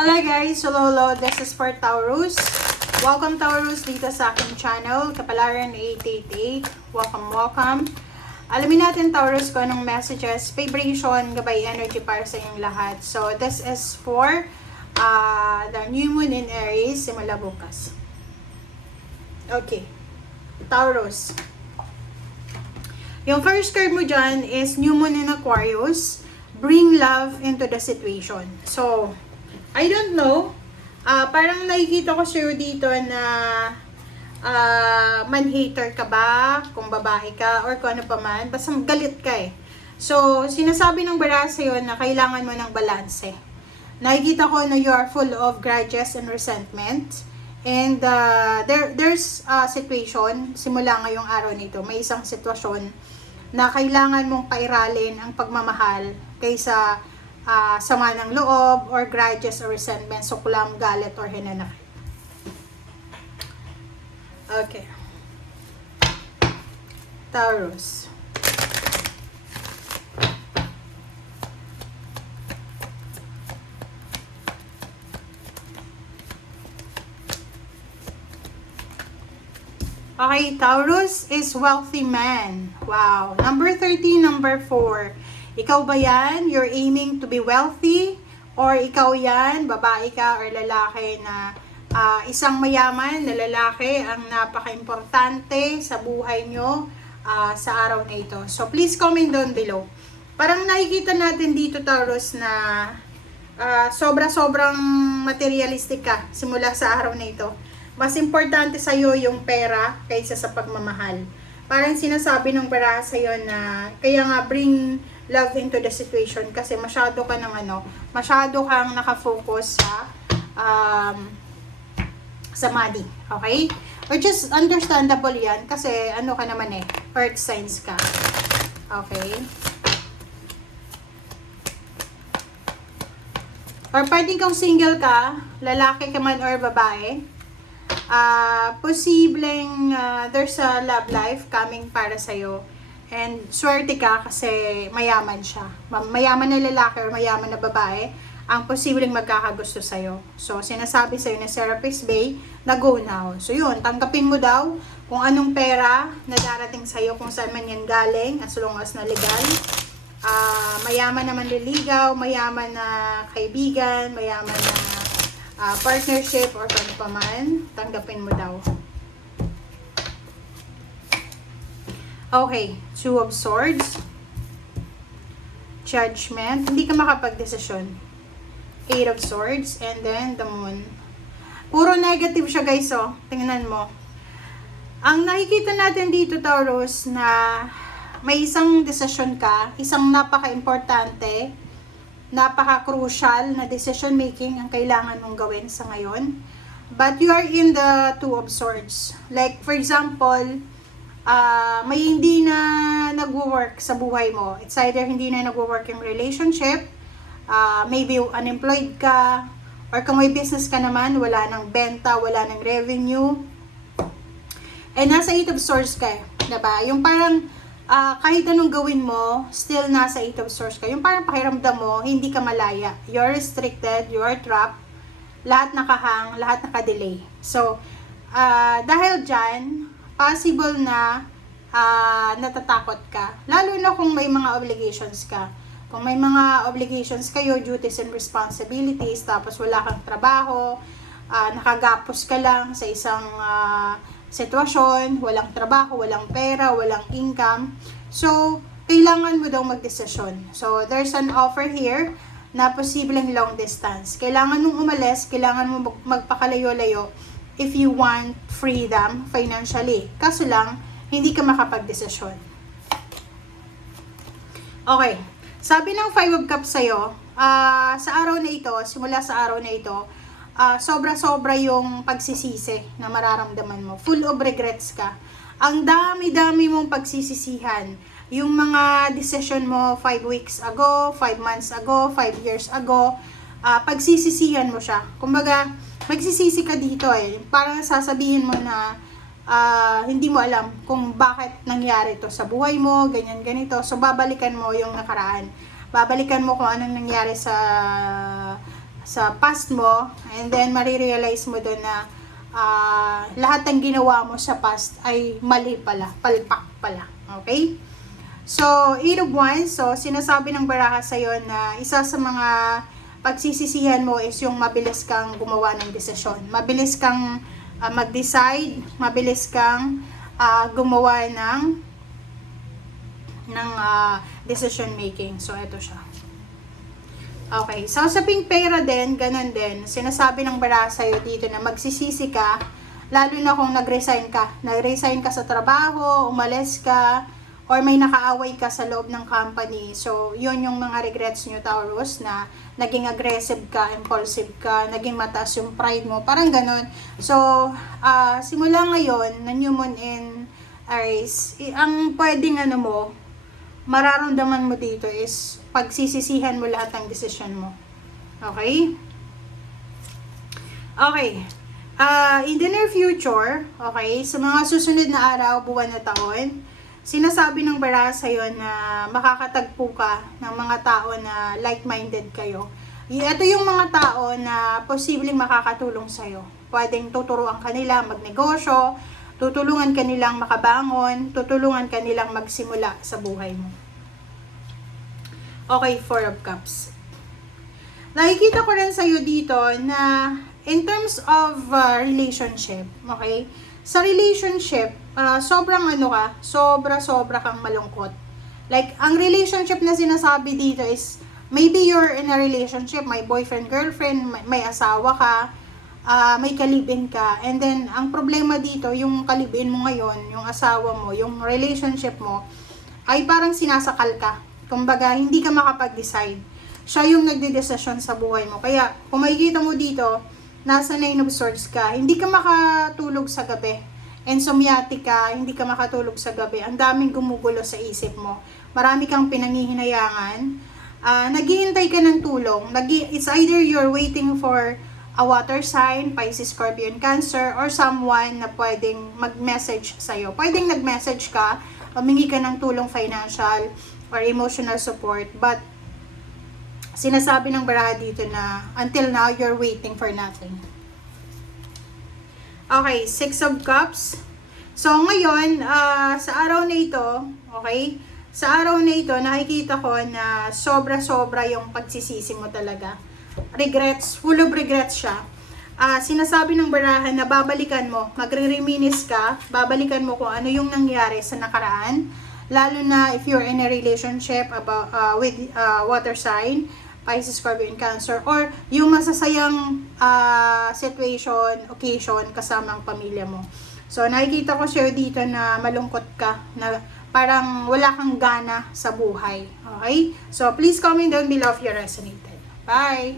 Hello guys, hello, this is for Taurus. Welcome Taurus dito sa aking channel, Kapalaran 888. Welcome. Alamin natin Taurus ko anong messages, vibration, gabay energy para sa inyong lahat. So this is for the new moon in Aries, simula bukas. Okay, Taurus. Yung first card mo dyan is new moon in Aquarius. Bring love into the situation. So, I don't know. Parang nakikita ko sa'yo dito na man-hater ka ba, kung babae ka, or kung ano pa man. Basta galit ka eh. So, sinasabi ng baraha sa'yo na kailangan mo ng balanse. Nakikita ko na you are full of grudges and resentment. And there's a situation, simula ngayong araw nito, may isang sitwasyon na kailangan mong pairalin ang pagmamahal kaysa sama ng loob or grudges or resentment, sukulam, galit, or hinanakit. Okay. Taurus. Okay, Taurus is wealthy man. Wow. Number 13, number 4. Ikaw ba yan? You're aiming to be wealthy? Or ikaw yan, babae ka or lalaki na isang mayaman na lalaki ang napaka-importante sa buhay nyo sa araw na ito. So, please comment down below. Parang nakikita natin dito, Taurus, na sobra-sobrang materialistic ka simula sa araw na ito. Mas importante sa'yo yung pera kaysa sa pagmamahal. Parang sinasabi ng baraha sa'yo na kaya nga bring love into the situation kasi masyado ka masyado kang nakafocus sa money. Okay? Which is understandable yan kasi ano ka naman eh, earth signs ka. Okay? Or pwedeng kang single ka, lalaki ka man or babae. Posibleng there's a love life coming para sa'yo. And swerte ka kasi mayaman siya. Mayaman na lalaki or mayaman na babae ang posibleng magkakagusto sa'yo. So, sinasabi sa'yo na Serapis Bay na go now. So, yun, tanggapin mo daw kung anong pera na darating sa'yo, kung saan man yan galing, as long as na legal. Mayaman na manliligaw, mayaman na kaibigan, mayaman na partnership or ano pa man, tanggapin mo daw. Okay, Two of Swords, Judgment, hindi ka makapag-desisyon. Eight of Swords, and then the Moon. Puro negative siya guys, oh. Tingnan mo. Ang nakikita natin dito, Taurus, na may isang desisyon ka, isang napaka-importante, napaka-crucial na decision making ang kailangan mong gawin sa ngayon. But you are in the Two of Swords. Like, for example, may hindi na nagwo-work sa buhay mo. It's either hindi na nagwo-work yung relationship, maybe unemployed ka, or kung may business ka naman, wala nang benta, wala nang revenue. And nasa Eight of Swords ka, diba? Yung parang, kahit anong gawin mo, still nasa Eight of Swords ka. Yung parang pakiramdam mo, hindi ka malaya. You're restricted, you're trapped, lahat nakahang, lahat nakadelay. So, dahil dyan, possible na natatakot ka. Lalo na kung may mga obligations ka. Kung may mga obligations kayo, duties and responsibilities, tapos wala kang trabaho, nakagapos ka lang sa isang sitwasyon, walang trabaho, walang pera, walang income. So, kailangan mo daw magdesisyon. So, there's an offer here na posibleng long distance. Kailangan mong umalis, kailangan mo magpakalayo-layo if you want freedom financially. Kaso lang, hindi ka makapag-desisyon. Okay. Sabi ng Five of Cups sa'yo, sa araw na ito, simula sa araw na ito, sobra-sobra yung pagsisisi na mararamdaman mo. Full of regrets ka. Ang dami-dami mong pagsisisihan. Yung mga decision mo 5 weeks ago, 5 months ago, 5 years ago, pagsisisihan mo siya. Kumbaga, magsisisi ka dito eh. Parang sasabihin mo na hindi mo alam kung bakit nangyari to sa buhay mo, ganyan, ganito. So, babalikan mo yung nakaraan. Babalikan mo kung anong nangyari sa sa past mo, and then marirealize mo doon na lahat ng ginawa mo sa past ay mali pala, palpak pala. Okay? So, 8 of Wands, so sinasabi ng baraha sa'yo na isa sa mga pagsisisihan mo is yung mabilis kang gumawa ng desisyon. Mabilis kang mag-decide, mabilis kang gumawa ng decision making. So, ito siya. Okay, so sa pink pera din, ganun din. Sinasabi ng baraha sa'yo dito na magsisisi ka, lalo na kung nag-resign ka. Nag-resign ka sa trabaho, umalis ka, or may nakaaway ka sa loob ng company. So, yun yung mga regrets nyo, Taurus, na naging aggressive ka, impulsive ka, naging mataas yung pride mo, parang ganun. So, simula ngayon, na new moon in Aries, ang pwedeng mararamdaman mo dito is pagsisisihan mo lahat ng desisyon mo. Okay? Okay. In the near future, okay, sa mga susunod na araw, buwan na taon, sinasabi ng baraha sa'yo na makakatagpo ka ng mga tao na like-minded kayo. Ito yung mga tao na posibleng makakatulong sa'yo. Pwedeng tuturuan kanila magnegosyo, tutulungan kanilang makabangon, tutulungan kanilang magsimula sa buhay mo. Okay, 4 of Cups. Nakikita ko rin sa'yo dito na in terms of relationship, okay? Sa relationship, sobra kang malungkot. Like, ang relationship na sinasabi dito is, maybe you're in a relationship, may boyfriend, girlfriend, may asawa ka, may kalibin ka, and then, ang problema dito, yung kalibin mo ngayon, yung asawa mo, yung relationship mo, ay parang sinasakal ka. Kumbaga, hindi ka makapag-decide. Siya yung nagde-desisyon sa buhay mo. Kaya, kung makikita mo dito, nasa 9 of Swords ka, hindi ka makatulog sa gabi. Insomniatic ka, hindi ka makatulog sa gabi. Ang daming gumugulo sa isip mo. Marami kang pinanghihinayangan. Naghihintay ka ng tulong. It's either you're waiting for a water sign, Pisces, Scorpion, Cancer, or someone na pwedeng mag-message sa'yo. Pwedeng nag-message ka, humingi ka ng tulong financial or emotional support, but sinasabi ng baraha dito na until now, you're waiting for nothing. Okay, 6 of Cups. So, ngayon, sa araw na ito, okay, sa araw na ito, nakikita ko na sobra-sobra yung pagsisisi mo talaga. Regrets, full of regrets siya. Sinasabi ng baraha na babalikan mo, magre-reminisce ka, babalikan mo kung ano yung nangyari sa nakaraan, lalo na if you're in a relationship with water sign, Pisces, Scorpio, and Cancer, or yung masasayang situation, occasion kasama ang pamilya mo. So, nakikita ko sa'yo dito na malungkot ka, na parang wala kang gana sa buhay. Okay? So, please comment down below if you resonated. Bye!